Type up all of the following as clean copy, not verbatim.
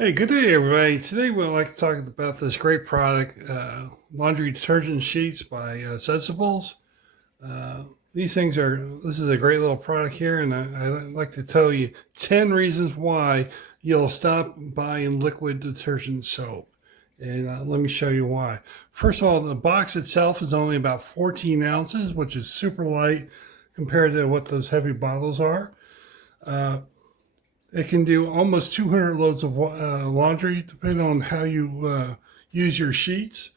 Hey, good day, everybody. Today, we'd like to talk about this great product, laundry detergent sheets by Sensibles. Uh, this is a great little product here, and I'd like to tell you 10 reasons why you'll stop buying liquid detergent soap. And let me show you why. First of all, the box itself is only about 14 ounces, which is super light compared to what those heavy bottles are. Uh, it can do almost 200 loads of laundry, depending on how you use your sheets.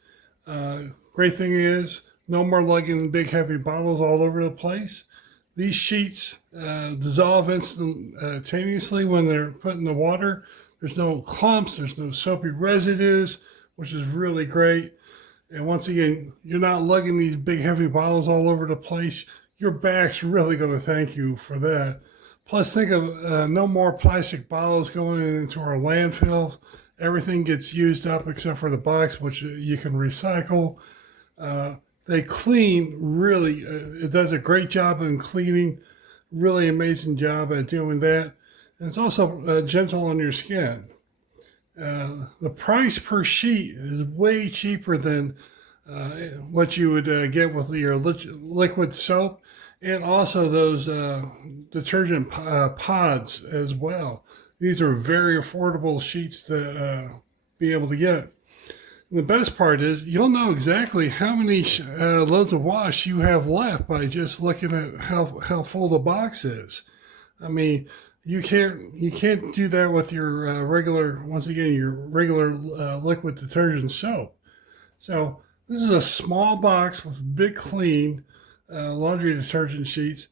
Great thing is, no more lugging big heavy bottles all over the place. These sheets dissolve instantaneously when they're put in the water. There's no clumps, there's no soapy residues, which is really great. And once again, you're not lugging these big heavy bottles all over the place. Your back's really going to thank you for that. Plus, think of no more plastic bottles going into our landfill. Everything gets used up except for the box, which you can recycle. They clean really, it does a great job in cleaning, really amazing job at doing that. And it's also gentle on your skin. The price per sheet is way cheaper than what you would get with your liquid soap, and also those detergent pods as well. These are very affordable sheets to be able to get. And the best part is you'll know exactly how many loads of wash you have left by just looking at how full the box is. I mean, you can't do that with your your regular liquid detergent soap. So this is a small box with big clean laundry detergent sheets.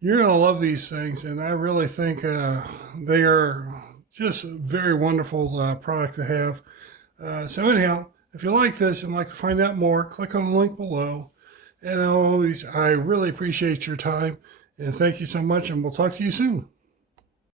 You're gonna love these things, and I really think they are just a very wonderful product to have. So anyhow, if you like this and like to find out more, click on the link below. And I really appreciate your time, and thank you so much, and we'll talk to you soon.